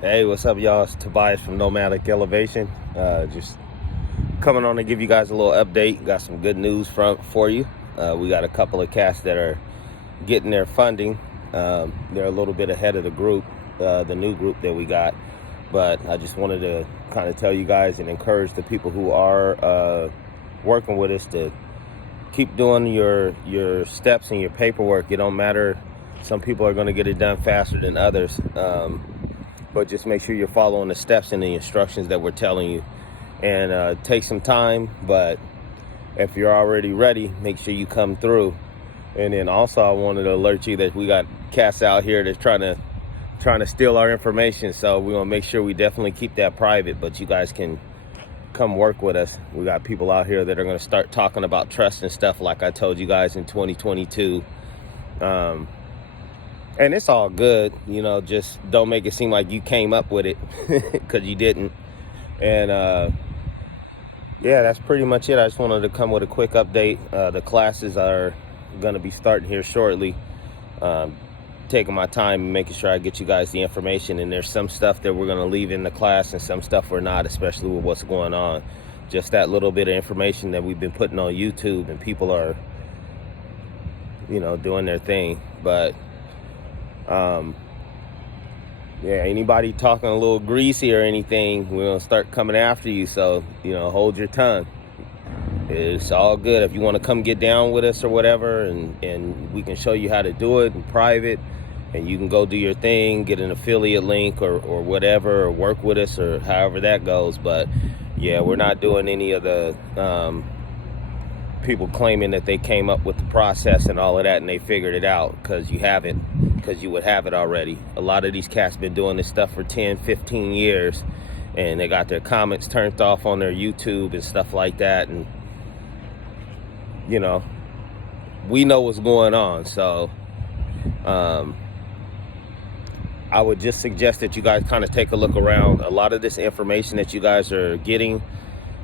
Hey, what's up, y'all? It's Tobias from Noematic Elevation. Just coming on to give you guys a little update. Got some good news for you. We got a couple of cats that are getting their funding. They're a little bit ahead of the group, the new group that we got. But I just wanted to kind of tell you guys and encourage the people who are working with us to keep doing your steps and your paperwork. It don't matter. Some people are going to get it done faster than others. But just make sure you're following the steps and the instructions that we're telling you. And take some time, but if you're already ready, make sure you come through. And then also I wanted to alert you that we got cats out here that's trying to steal our information. So we're gonna make sure we definitely keep that private, but you guys can come work with us. We got people out here that are gonna start talking about trust and stuff like I told you guys in 2022. And it's all good, you know, just don't make it seem like you came up with it because you didn't. And yeah, that's pretty much it. I just wanted to come with a quick update. The classes are going to be starting here shortly. Taking my time and making sure I get you guys the information. And there's some stuff that we're going to leave in the class and some stuff we're not, especially with what's going on. Just that little bit of information that we've been putting on YouTube, and people are, you know, doing their thing. But yeah, anybody talking a little greasy or anything, we're gonna start coming after you. So, you know, hold your tongue. It's all good. If you want to come get down with us or whatever, and we can show you how to do it in private, and you can go do your thing, get an affiliate link or whatever, or work with us or however that goes. But yeah, we're not doing any of the people claiming that they came up with the process and all of that and they figured it out, because you haven't, because you would have it already. A lot of these cats been doing this stuff for 10, 15 years, and they got their comments turned off on their YouTube and stuff like that. And you know, we know what's going on. So I would just suggest that you guys kind of take a look around. A lot of this information that you guys are getting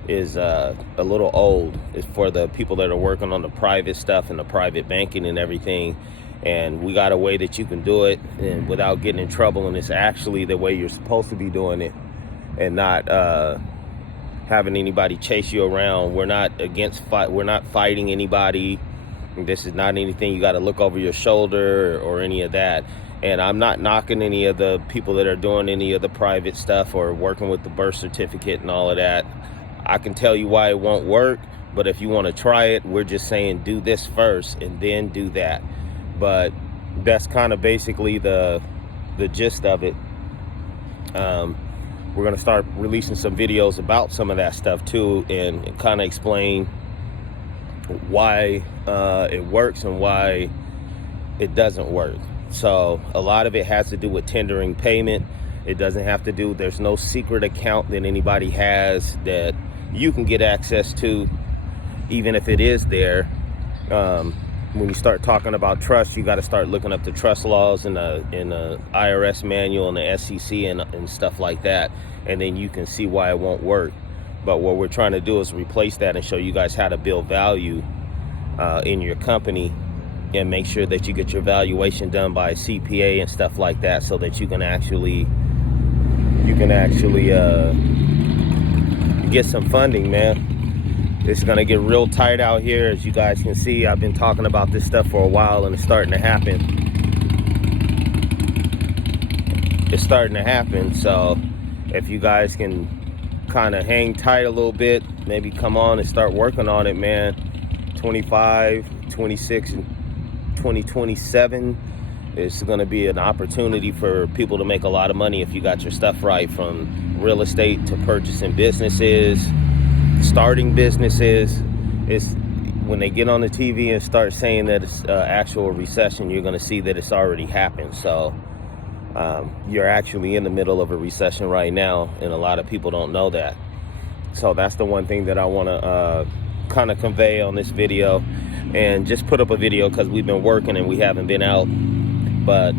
is a little old. It's for the people that are working on the private stuff and the private banking and everything. And we got a way that you can do it and without getting in trouble. And it's actually the way you're supposed to be doing it, and not having anybody chase you around. We're not we're not fighting anybody. This is not anything you got to look over your shoulder or any of that. And I'm not knocking any of the people that are doing any of the private stuff or working with the birth certificate and all of that. I can tell you why it won't work, but if you want to try it, we're just saying do this first and then do that. But that's kind of basically the gist of it. We're going to start releasing some videos about some of that stuff too, and kind of explain why it works and why it doesn't work. So a lot of it has to do with tendering payment. It doesn't have to do, there's no secret account that anybody has that you can get access to, even if it is there. When you start talking about trust, you got to start looking up the trust laws in the IRS manual and the SEC and stuff like that, and then you can see why it won't work. But what we're trying to do is replace that and show you guys how to build value in your company, and make sure that you get your valuation done by a CPA and stuff like that, so that you can actually get some funding, man. It's gonna get real tight out here, as you guys can see. I've been talking about this stuff for a while, and it's starting to happen. It's starting to happen. So if you guys can kind of hang tight a little bit, maybe come on and start working on it, man. 25, 26, and 2027 is gonna be an opportunity for people to make a lot of money if you got your stuff right, from real estate to purchasing businesses, starting businesses. It's when they get on the TV and start saying that it's actual recession, you're going to see that it's already happened. So you're actually in the middle of a recession right now, and a lot of people don't know that. So that's the one thing that I want to kind of convey on this video, and just put up a video because we've been working and we haven't been out. But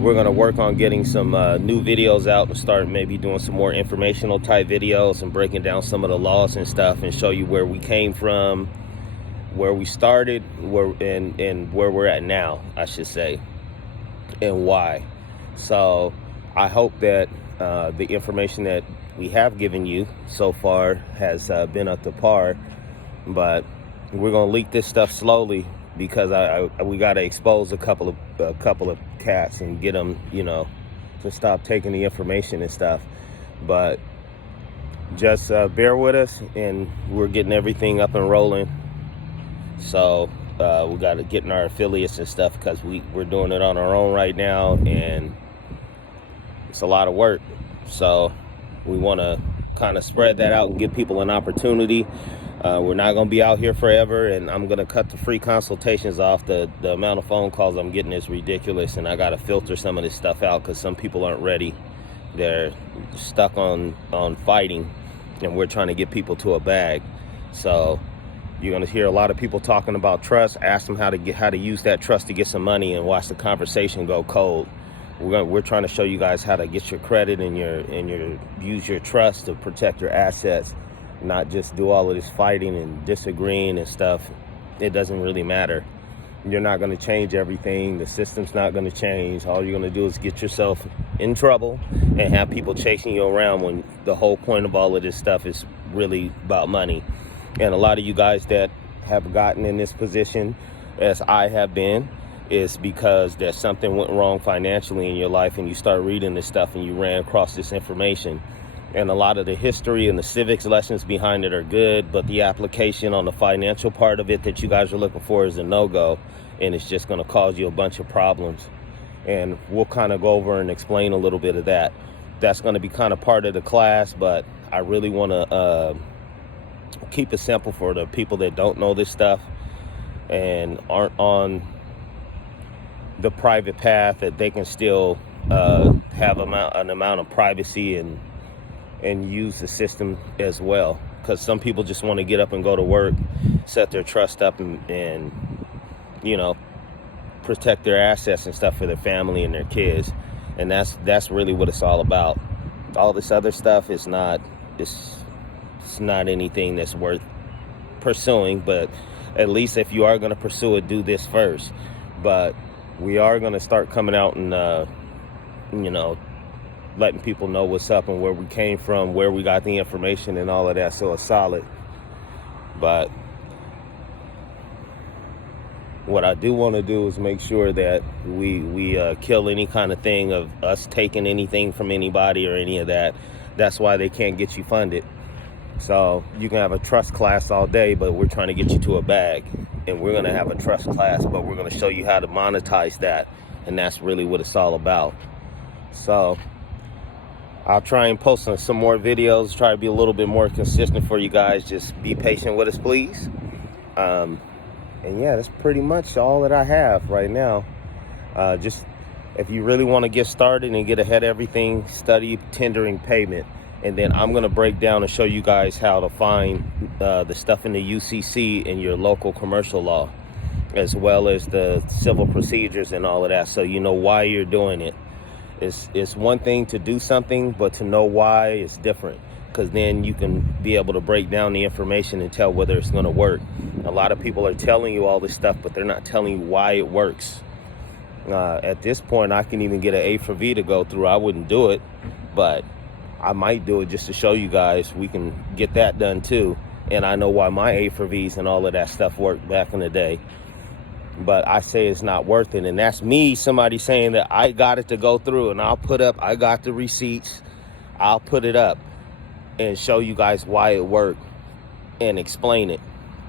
we're going to work on getting some new videos out and start maybe doing some more informational type videos and breaking down some of the laws and stuff, and show you where we came from, where we started, and where we're at now, I should say, and why. So I hope that the information that we have given you so far has been up to par, but we're gonna leak this stuff slowly because we got to expose a couple of cats and get them, to stop taking the information and stuff. But just bear with us, and we're getting everything up and rolling. So we got to get in our affiliates and stuff because we're doing it on our own right now, and it's a lot of work. So we want to kind of spread that out and give people an opportunity. We're not going to be out here forever, and I'm going to cut the free consultations off. The amount of phone calls I'm getting is ridiculous, and I got to filter some of this stuff out because some people aren't ready. They're stuck on fighting, and we're trying to get people to a bag. So you're going to hear a lot of people talking about trust. Ask them how to use that trust to get some money, and watch the conversation go cold. We're trying to show you guys how to get your credit and use your trust to protect your assets, not just do all of this fighting and disagreeing and stuff. It doesn't really matter. You're not going to change everything. The system's not going to change. All you're going to do is get yourself in trouble and have people chasing you around when the whole point of all of this stuff is really about money. And a lot of you guys that have gotten in this position, as I have been, is because that something went wrong financially in your life, and you start reading this stuff and you ran across this information. And a lot of the history and the civics lessons behind it are good, but the application on the financial part of it that you guys are looking for is a no-go, and it's just going to cause you a bunch of problems. And we'll kind of go over and explain a little bit of that. That's going to be kind of part of the class, but I really want to keep it simple for the people that don't know this stuff and aren't on the private path, that they can still have an amount of privacy and use the system as well. Because some people just want to get up and go to work, set their trust up, and protect their assets and stuff for their family and their kids. And that's really what it's all about. All this other stuff is not it's not anything that's worth pursuing. But at least if you are going to pursue it, do this first. But we are going to start coming out and letting people know what's up and where we came from, where we got the information and all of that, so it's solid. But what I do want to do is make sure that we kill any kind of thing of us taking anything from anybody or any of that. That's why they can't get you funded. So you can have a trust class all day, but we're trying to get you to a bag. And we're going to have a trust class, but we're going to show you how to monetize that. And that's really what it's all about. So I'll try and post some more videos, try to be a little bit more consistent for you guys. Just be patient with us, please. And yeah, that's pretty much all that I have right now. Just if you really want to get started and get ahead of everything, study tendering payment. And then I'm going to break down and show you guys how to find the stuff in the UCC in your local commercial law, as well as the civil procedures and all of that, so you know why you're doing it. It's one thing to do something, but to know why is different, because then you can be able to break down the information and tell whether it's going to work. A lot of people are telling you all this stuff, but they're not telling you why it works. At this point, I can even get an A for V to go through. I wouldn't do it, but I might do it just to show you guys we can get that done too. And I know why my A for Vs and all of that stuff worked back in the day. But I say it's not worth it. And that's me, somebody saying that I got it to go through, and I got the receipts. I'll put it up and show you guys why it worked and explain it.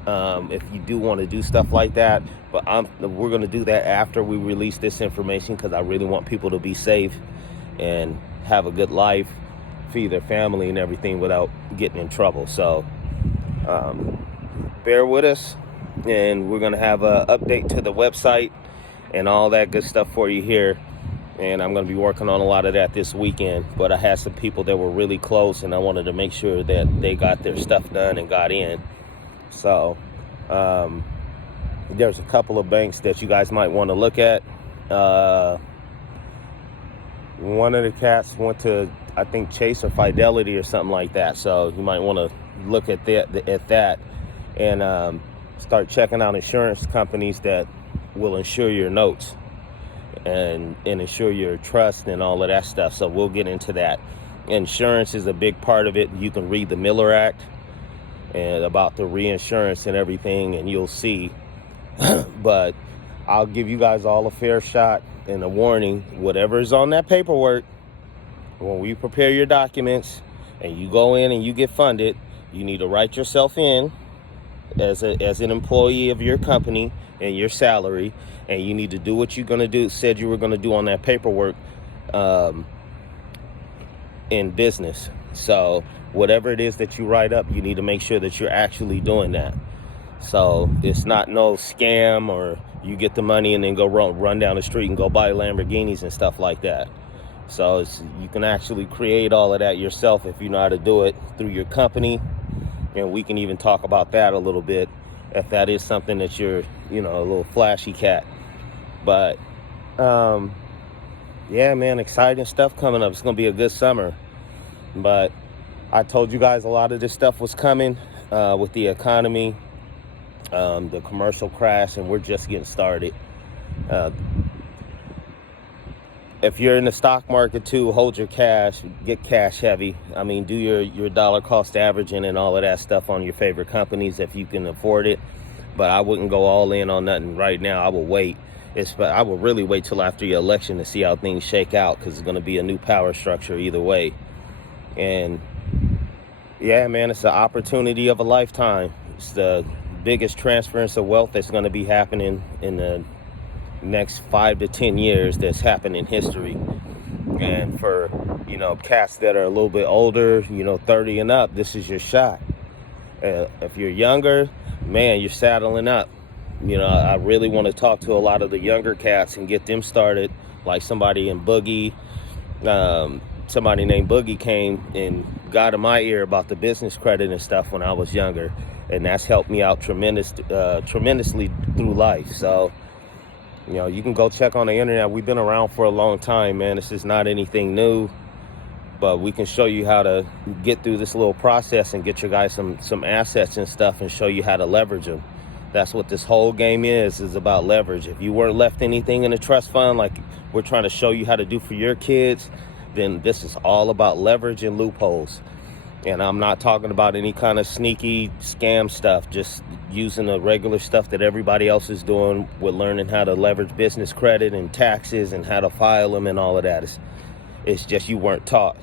If you do want to do stuff like that, but we're going to do that after we release this information, because I really want people to be safe and have a good life, feed their family and everything without getting in trouble. So bear with us, and we're going to have an update to the website and all that good stuff for you here. And I'm going to be working on a lot of that this weekend. But I had some people that were really close, and I wanted to make sure that they got their stuff done and got in. So there's a couple of banks that you guys might want to look at. One of the cats went to, I think, Chase or Fidelity or something like that. So you might want to look at that and start checking out insurance companies that will insure your notes. and ensure your trust and all of that stuff. So we'll get into that. Insurance is a big part of it. You can read the Miller Act and about the reinsurance and everything, and you'll see. But I'll give you guys all a fair shot and a warning. Whatever is on that paperwork, when we prepare your documents and you go in and you get funded, you need to write yourself in as an employee of your company and your salary, and you need to do what you're going to do, said you were going to do on that paperwork in business. So whatever it is that you write up, you need to make sure that you're actually doing that. So it's not no scam or you get the money and then go run down the street and go buy Lamborghinis and stuff like that. So you can actually create all of that yourself if you know how to do it through your company. And we can even talk about that a little bit if that is something that you're, a little flashy cat. But yeah, man, exciting stuff coming up. It's going to be a good summer. But I told you guys a lot of this stuff was coming with the economy, the commercial crash, and we're just getting started. If you're in the stock market too, hold your cash, get cash heavy. I mean, do your dollar cost averaging and all of that stuff on your favorite companies if you can afford it. But I wouldn't go all in on nothing right now. I will wait. I will really wait till after your election to see how things shake out, because it's going to be a new power structure either way. And yeah, man, it's the opportunity of a lifetime. It's the biggest transference of wealth that's going to be happening in the next 5 to 10 years that's happened in history. And for cats that are a little bit older, 30 and up, this is your shot. If you're younger, man, you're saddling up. I really want to talk to a lot of the younger cats and get them started, like somebody in Boogie. Somebody named Boogie came and got in my ear about the business credit and stuff when I was younger, and that's helped me out tremendously through life. So you can go check on the internet. We've been around for a long time, man. This is not anything new, but we can show you how to get through this little process and get your guys some assets and stuff and show you how to leverage them. That's what this whole game is about leverage. If you weren't left anything in a trust fund like we're trying to show you how to do for your kids, then this is all about leverage and loopholes. And I'm not talking about any kind of sneaky scam stuff, just using the regular stuff that everybody else is doing with learning how to leverage business credit and taxes and how to file them and all of that. It's just you weren't taught.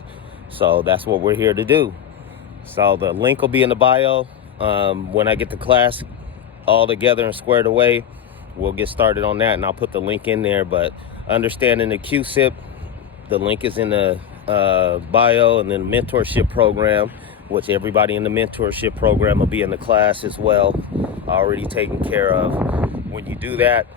So that's what we're here to do. So the link will be in the bio. When I get the class all together and squared away, we'll get started on that, and I'll put the link in there. But understanding the QSIP, the link is in the bio, and then the mentorship program, which everybody in the mentorship program will be in the class as well, already taken care of when you do that.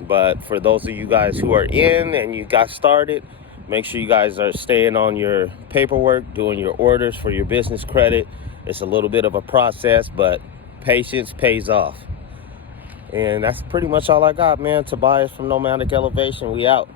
But for those of you guys who are in and you got started, make sure you guys are staying on your paperwork, doing your orders for your business credit. It's a little bit of a process, but patience pays off. And that's pretty much all I got, man. Tobias from Noematic Elevation. We out.